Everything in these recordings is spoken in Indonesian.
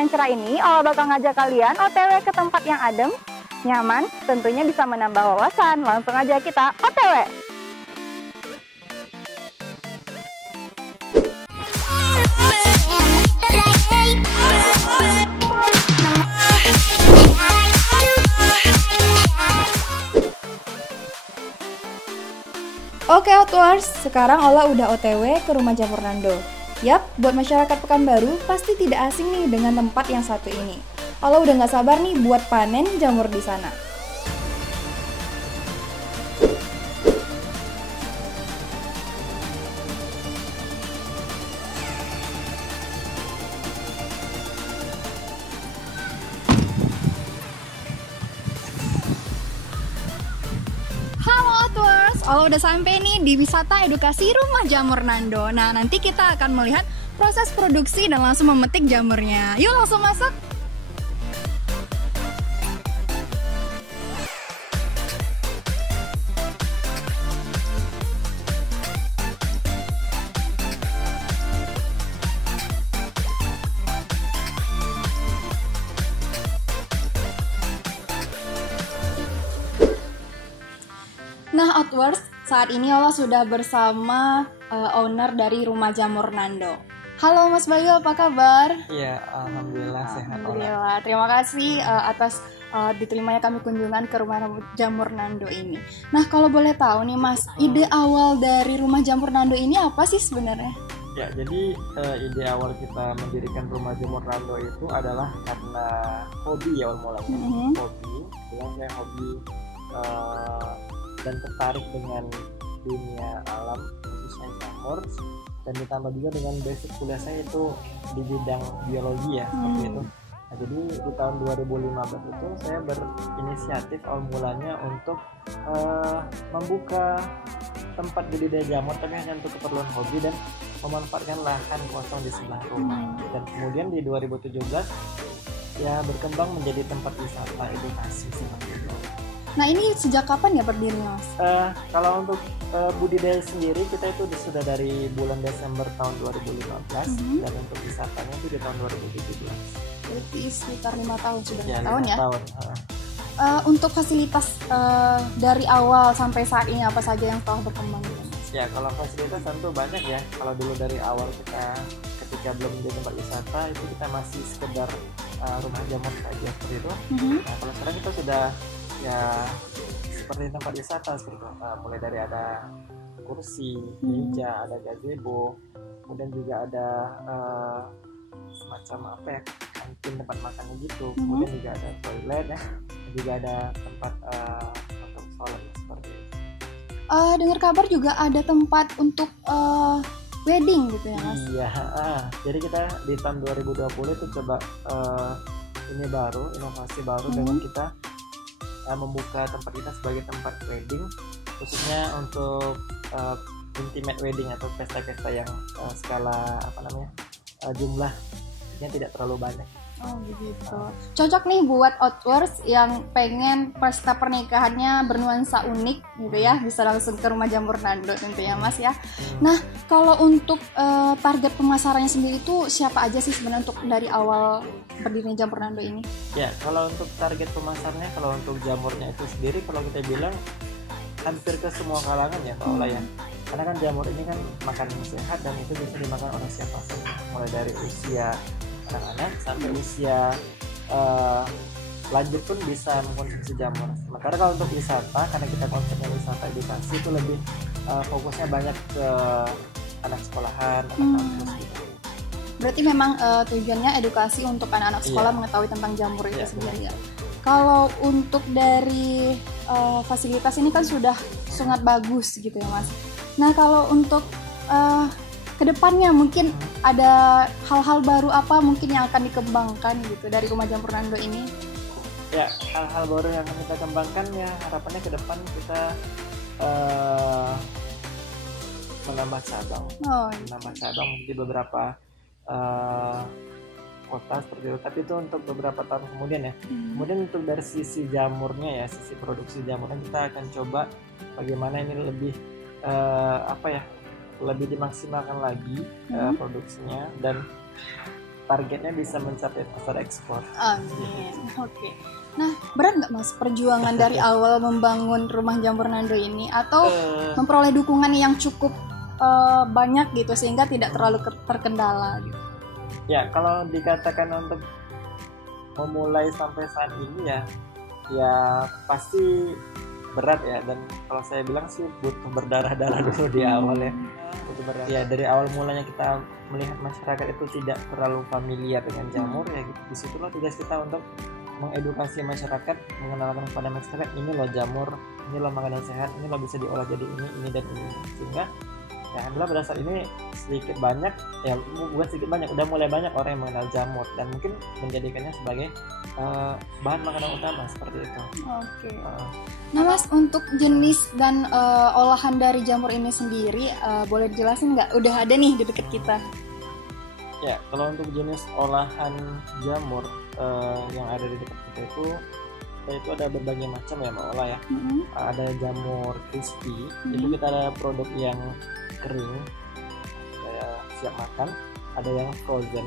yang cerah ini, Ola bakal ngajak kalian OTW ke tempat yang adem, nyaman, tentunya bisa menambah wawasan. Langsung aja kita OTW! Oke Outwards, sekarang Ola udah OTW ke rumah jamur Nando. Yap, buat masyarakat Pekanbaru pasti tidak asing nih dengan tempat yang satu ini. Ola udah gak sabar nih buat panen jamur di sana. Halo Outwards, Ola udah sampai nih di wisata edukasi rumah jamur Nando. Nah, nanti kita akan melihat proses produksi dan langsung memetik jamurnya. Yuk langsung masuk. Nah, Outwards, saat ini Ola sudah bersama owner dari rumah jamur Nando. Halo Mas Bayu, apa kabar? Iya, alhamdulillah sehat. Alhamdulillah, terima kasih atas diterimanya kami kunjungan ke rumah jamur Nando ini. Nah, kalau boleh tahu nih Mas, ide awal dari rumah jamur Nando ini apa sih sebenarnya? Ya, jadi ide awal kita mendirikan rumah jamur Nando itu adalah karena hobi ya awal mulanya. Hobi, saya hobi dan tertarik dengan dunia alam khususnya jamur, dan ditambah juga dengan basic kuliah saya itu di bidang biologi ya seperti itu. Nah, jadi di tahun 2015 itu saya berinisiatif awal mulanya untuk membuka tempat budidaya jamur, tapi hanya untuk keperluan hobi dan memanfaatkan lahan kosong di sebelah rumah. Dan kemudian di 2017 ya berkembang menjadi tempat wisata edukasi seperti itu. Nah, ini sejak kapan ya berdirinya Mas? Kalau untuk budidaya sendiri kita itu sudah dari bulan Desember tahun 2015 dan untuk wisatanya itu di tahun 2017. Berarti sekitar 5 tahun sudah. Ya, 5 tahun ya? 5 tahun. Untuk fasilitas dari awal sampai saat ini apa saja yang telah berkembang? Ya, kalau fasilitas tentu banyak ya. Kalau dulu dari awal kita ketika belum menjadi tempat wisata itu kita masih sekedar rumah jamur saja seperti itu. Nah, kalau sekarang kita sudah ya seperti tempat wisata seperti itu. Mulai dari ada kursi, meja, ada gazebo, kemudian juga ada semacam apa ya, kantin tempat makannya gitu. Kemudian juga ada toilet ya, dan juga ada tempat untuk sholat seperti itu. Dengar kabar juga ada tempat untuk wedding gitu ya Mas? Iya, jadi kita di tahun 2020 itu coba inovasi baru dengan kita membuka tempat kita sebagai tempat wedding, khususnya untuk intimate wedding atau pesta-pesta yang skala jumlahnya tidak terlalu banyak. Oh begitu. Cocok nih buat Outwards yang pengen pesta pernikahannya bernuansa unik gitu ya, bisa langsung ke rumah jamur Nando tentunya Mas ya. Nah, kalau untuk target pemasarannya sendiri itu siapa aja sih sebenarnya untuk dari awal berdirinya jamur Nando ini? Ya, kalau untuk target pemasarannya, kalau untuk jamurnya itu sendiri, kalau kita bilang hampir ke semua kalangan ya Mbak Ola ya. Karena kan jamur ini kan makanan sehat dan itu bisa dimakan oleh siapa saja, mulai dari usia anak-anak sampai usia lanjut pun bisa mengkonsumsi jamur. Sementara kalau untuk wisata, karena kita konsepnya wisata edukasi, itu lebih fokusnya banyak ke anak sekolahan, anak kampus gitu. Berarti memang tujuannya edukasi untuk anak-anak sekolah mengetahui tentang jamur itu sendiri ya. Kalau untuk dari fasilitas ini kan sudah sangat bagus gitu ya Mas. Nah, kalau untuk kedepannya mungkin ada hal-hal baru apa mungkin yang akan dikembangkan gitu dari rumah jamur Nando ini? Ya, hal-hal baru yang akan kita kembangkan ya harapannya ke depan kita menambah cabang di beberapa kota seperti itu. Tapi itu untuk beberapa tahun kemudian ya. Kemudian untuk dari sisi jamurnya ya, sisi produksi jamurnya kita akan coba bagaimana ini lebih lebih dimaksimalkan lagi produksinya, dan targetnya bisa mencapai pasar ekspor. Amin. Oke. Nah, berat nggak Mas perjuangan dari awal membangun rumah jamur Nando ini, atau memperoleh dukungan yang cukup banyak gitu sehingga tidak terlalu terkendala gitu? Ya, kalau dikatakan untuk memulai sampai saat ini ya pasti berat ya, dan kalau saya bilang sih butuh berdarah-darah dulu di awal ya. Butuh berdarah. Ya, dari awal mulanya kita melihat masyarakat itu tidak terlalu familiar dengan jamur ya, gitu. Disitulah tugas kita untuk mengedukasi masyarakat, mengenalkan kepada masyarakat ini loh jamur, ini loh makanan sehat, ini loh bisa diolah jadi ini dan ini, sehingga ya alhamdulillah pada saat ini sedikit banyak, ya bukan sedikit banyak, udah mulai banyak orang yang mengenal jamur dan mungkin menjadikannya sebagai bahan makanan utama seperti itu. Oke. Nah Mas, untuk jenis dan olahan dari jamur ini sendiri boleh dijelasin nggak? Udah ada nih di dekat kita. Ya, kalau untuk jenis olahan jamur yang ada di dekat kita itu ada berbagai macam ya Mbak Ola ya. Ada jamur crispy, itu kita ada produk yang kering siap makan, ada yang frozen,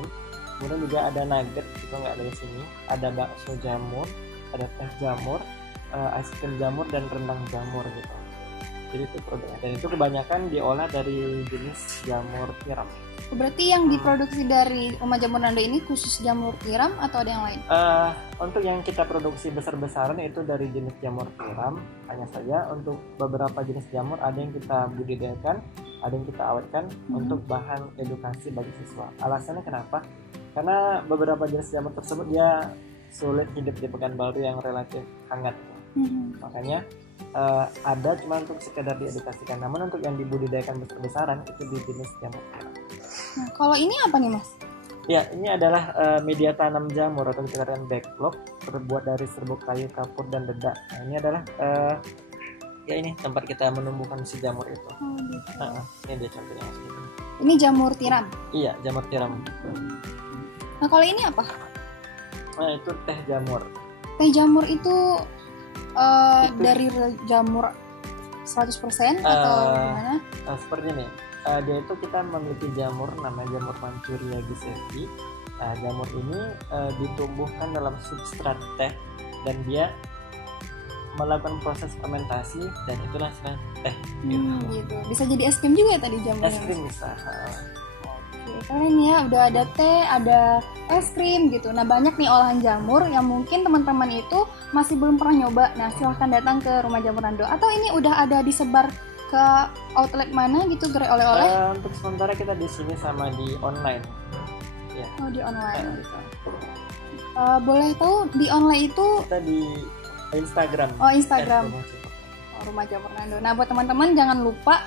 kemudian juga ada nugget, itu nggak ada di sini, ada bakso jamur, ada teh jamur, es krim jamur, dan rendang jamur gitu. Jadi itu produknya, dan itu kebanyakan diolah dari jenis jamur tiram. Berarti yang diproduksi dari rumah jamur Nando ini khusus jamur tiram atau ada yang lain? Untuk yang kita produksi besar-besaran itu dari jenis jamur tiram, hanya saja untuk beberapa jenis jamur ada yang kita budidayakan, ada yang kita awetkan untuk bahan edukasi bagi siswa. Alasannya kenapa? Karena beberapa jenis jamur tersebut dia sulit hidup di Pekanbaru yang relatif hangat. Makanya ada cuma untuk sekedar diedukasikan. Namun untuk yang dibudidayakan besar-besaran itu di jenis jamur tiram. Nah, kalau ini apa nih Mas? Ya, ini adalah media tanam jamur atau kita katakan backlog, terbuat dari serbuk kayu, kapur, dan dedak. Nah, ini adalah ya ini tempat kita menumbuhkan si jamur itu. Gitu. Ini dia contohnya. Ini jamur tiram? Iya, jamur tiram. Nah, kalau ini apa? Nah, itu teh jamur. Teh jamur itu dari jamur 100% atau gimana? Seperti ini. Dia itu kita memiliki jamur namanya jamur Manchuria gisevi. Jamur ini ditumbuhkan dalam substrat teh dan dia melakukan proses fermentasi dan itulah teh. Gitu. Bisa jadi es krim juga ya tadi jamurnya? Es krim bisa. Oke, keren ya, udah ada teh, ada es krim gitu. Nah, banyak nih olahan jamur yang mungkin teman-teman itu masih belum pernah nyoba. Nah, silahkan datang ke Rumah Jamur Nando. Atau ini udah ada disebar ke outlet mana gitu, gerai oleh-oleh? Untuk sementara kita di sini sama di online. Ya. Oh, di online. Boleh tahu di online itu? Kita di Instagram. Oh, Instagram. Rumah Jamur Nando. Nah, buat teman-teman jangan lupa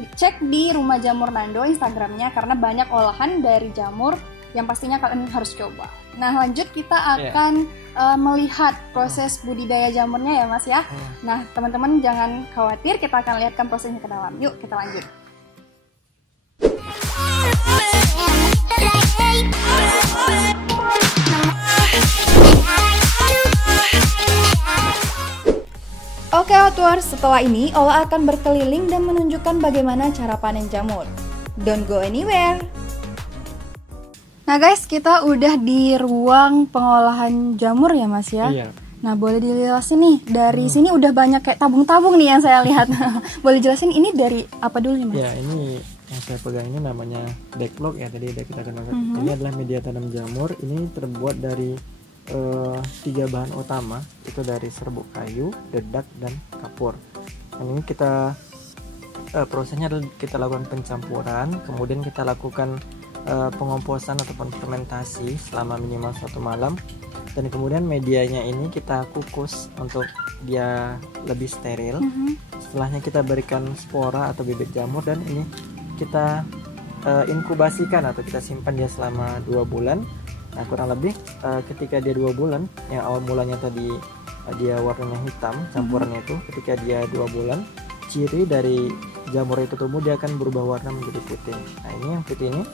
cek di Rumah Jamur Nando Instagramnya karena banyak olahan dari jamur yang pastinya kalian harus coba. Nah, lanjut kita akan melihat proses budidaya jamurnya ya Mas ya. Nah, teman-teman jangan khawatir, kita akan lihatkan prosesnya ke dalam. Yuk, kita lanjut. Oke Outdoors, setelah ini Ola akan berkeliling dan menunjukkan bagaimana cara panen jamur. Don't go anywhere. Nah guys, kita udah di ruang pengolahan jamur ya Mas ya? Iya. Nah, boleh dijelasin nih, dari sini udah banyak kayak tabung-tabung nih yang saya lihat. Boleh jelasin ini dari apa dulu nih Mas? Ya, ini yang saya pegang ini namanya backlog ya, tadi udah kita kenalkan. Ini adalah media tanam jamur, ini terbuat dari 3 bahan utama, itu dari serbuk kayu, dedak, dan kapur. Dan ini kita prosesnya adalah kita lakukan pencampuran, kemudian kita lakukan pengomposan ataupun fermentasi selama minimal 1 malam, dan kemudian medianya ini kita kukus untuk dia lebih steril. Setelahnya kita berikan spora atau bibit jamur dan ini kita inkubasikan atau kita simpan dia selama 2 bulan. Nah, kurang lebih ketika dia 2 bulan, yang awal mulanya tadi dia warnanya hitam campurannya itu, ketika dia 2 bulan, ciri dari jamur itu tumbuh dia akan berubah warna menjadi putih. Nah, ini yang putih ini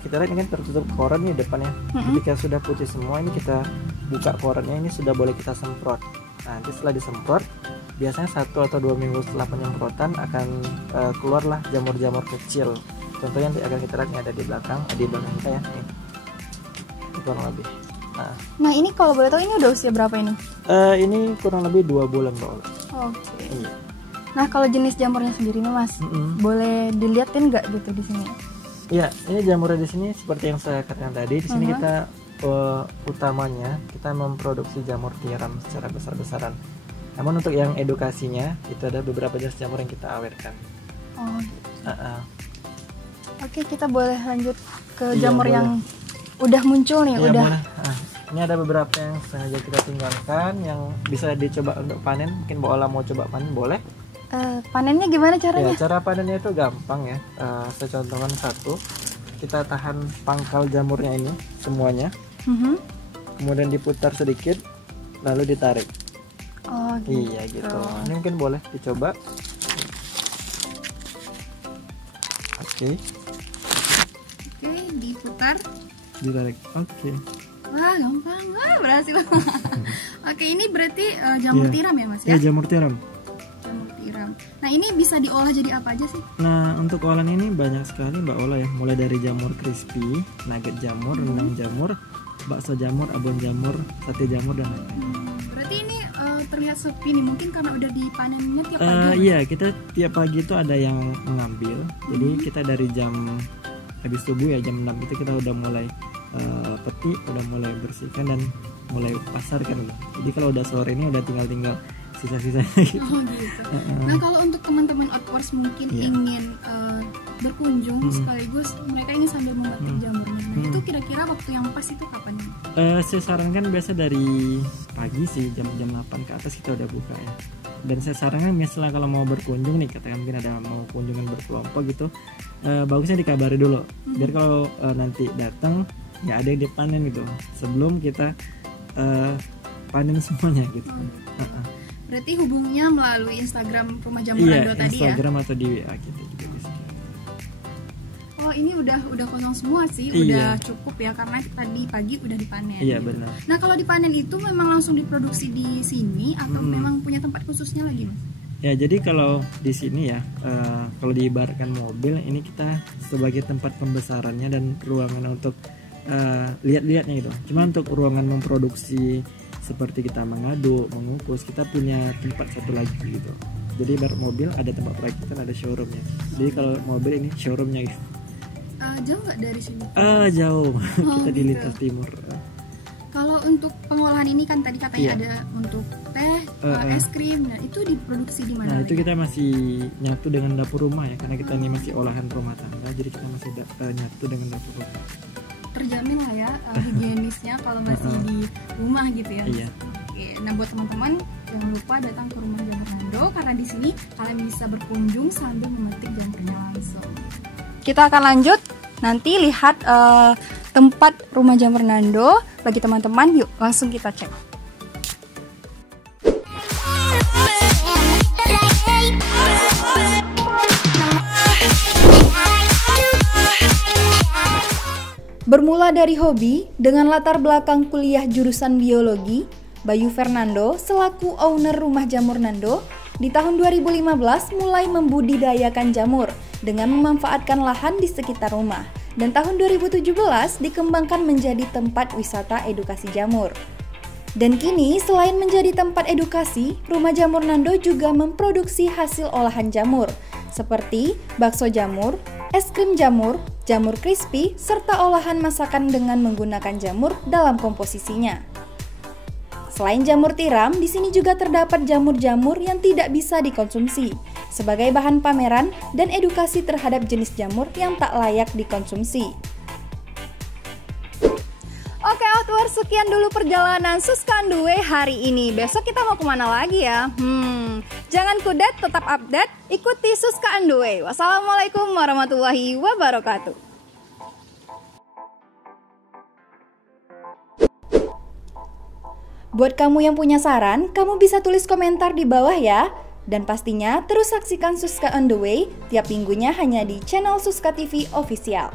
kita lihat ini kan tertutup koran nih depannya. Ketika sudah putih semua, ini kita buka korannya, ini sudah boleh kita semprot. Nah, nanti setelah disemprot, biasanya 1 atau 2 minggu setelah penyemprotan akan keluarlah jamur-jamur kecil. Contohnya yang akan kita lihat ada di belakang kita ya. Nih. kurang lebih. Nah ini kalau boleh tahu ini udah usia berapa ini? Ini kurang lebih 2 bulan Mbak Ola. Oke. Iya. Nah kalau jenis jamurnya sendiri nih Mas, boleh dilihatin nggak gitu di sini? Iya, ini jamurnya di sini seperti yang saya katakan tadi. Di sini kita utamanya kita memproduksi jamur tiram secara besar-besaran. Namun untuk yang edukasinya itu ada beberapa jenis jamur yang kita awetkan. Oh. Oke, kita boleh lanjut ke jamur boleh. yang udah muncul nih. Iya, udah. boleh. Ini ada beberapa yang sengaja kita tinggalkan yang bisa dicoba untuk panen. Mungkin Mbak Ola mau coba panen, boleh? Panennya gimana caranya? Ya, cara panennya itu gampang ya. Saya contohkan satu. Kita tahan pangkal jamurnya ini semuanya. Kemudian diputar sedikit, lalu ditarik. Oh gitu. Iya gitu. Ini mungkin boleh dicoba. Oke, diputar. ditarik. Oke. Wah gampang, wah berhasil. Oke, ini berarti jamur tiram ya Mas ya? Iya, jamur tiram. Jamur tiram. Nah ini bisa diolah jadi apa aja sih? Nah, untuk olahan ini banyak sekali Mbak Ola ya. Mulai dari jamur crispy, nugget jamur, rendang jamur, bakso jamur, abon jamur, sate jamur, dan lain-lain. Berarti ini terlihat sepi nih, mungkin karena udah dipanennya tiap pagi. Iya, kita tiap pagi itu ada yang mengambil. Jadi kita dari jam habis subuh ya, jam 6 itu kita udah mulai petik, udah mulai bersihkan dan mulai pasarkan. Jadi kalau udah sore ini udah tinggal sisa-sisanya gitu. Oh gitu. Nah kalau untuk teman-teman outdoors mungkin ingin berkunjung sekaligus mereka ingin sambil memetik jamurnya. Nah itu kira-kira waktu yang pas itu kapan? Saya sarankan biasa dari pagi sih, jam 8 ke atas kita udah buka ya. Dan saya sarankan misalnya kalau mau berkunjung nih, katakan mungkin ada mau kunjungan berkelompok gitu, bagusnya dikabari dulu. Biar kalau nanti datang ya ada yang dipanen gitu sebelum kita panen semuanya gitu. Berarti hubungnya melalui Instagram Rumah Jamur Nando tadi ya? Instagram atau di WA kita juga bisa. Oh ini udah kosong semua sih, udah cukup ya karena tadi pagi udah dipanen. Iya benar. Nah kalau dipanen itu memang langsung diproduksi di sini atau memang punya tempat khususnya lagi Mas? Ya jadi kalau di sini ya, kalau diibaratkan mobil ini kita sebagai tempat pembesarannya dan ruangan untuk lihat-lihatnya gitu. Cuma untuk ruangan memproduksi seperti kita mengaduk, mengukus, kita punya tempat satu lagi gitu. Jadi bar mobil ada tempat perakitan, ada showroomnya. Jadi kalau mobil ini showroomnya gitu. Jauh nggak dari sini? Jauh. Kita di gitu. Lintas Timur. Kalau untuk pengolahan ini kan tadi katanya ada untuk teh, es krim, dan itu diproduksi di mana? Nah itu kita masih nyatu dengan dapur rumah ya, karena kita ini masih olahan rumah tangga, jadi kita masih nyatu dengan dapur rumah. Terjamin lah ya higienisnya kalau masih di rumah gitu ya. Iya. Oke, nah buat teman-teman jangan lupa datang ke Rumah Jamur Nando karena di sini kalian bisa berkunjung sambil memetik jamurnya langsung. Kita akan lanjut nanti lihat tempat Rumah Jamur Nando bagi teman-teman. Yuk langsung kita cek. Bermula dari hobi, dengan latar belakang kuliah jurusan biologi, Bayu Fernando selaku owner Rumah Jamur Nando di tahun 2015 mulai membudidayakan jamur dengan memanfaatkan lahan di sekitar rumah. Dan tahun 2017 dikembangkan menjadi tempat wisata edukasi jamur. Dan kini selain menjadi tempat edukasi, Rumah Jamur Nando juga memproduksi hasil olahan jamur seperti bakso jamur, es krim jamur, jamur crispy, serta olahan masakan dengan menggunakan jamur dalam komposisinya. Selain jamur tiram, di sini juga terdapat jamur-jamur yang tidak bisa dikonsumsi sebagai bahan pameran dan edukasi terhadap jenis jamur yang tak layak dikonsumsi. Oke Outdoors, sekian dulu perjalanan Suska on the Way hari ini. Besok kita mau kemana lagi ya? Jangan kudet, tetap update, ikuti Suska on the Way. Wassalamualaikum warahmatullahi wabarakatuh. Buat kamu yang punya saran, kamu bisa tulis komentar di bawah ya. Dan pastinya terus saksikan Suska on the Way tiap minggunya hanya di channel Suska TV Official.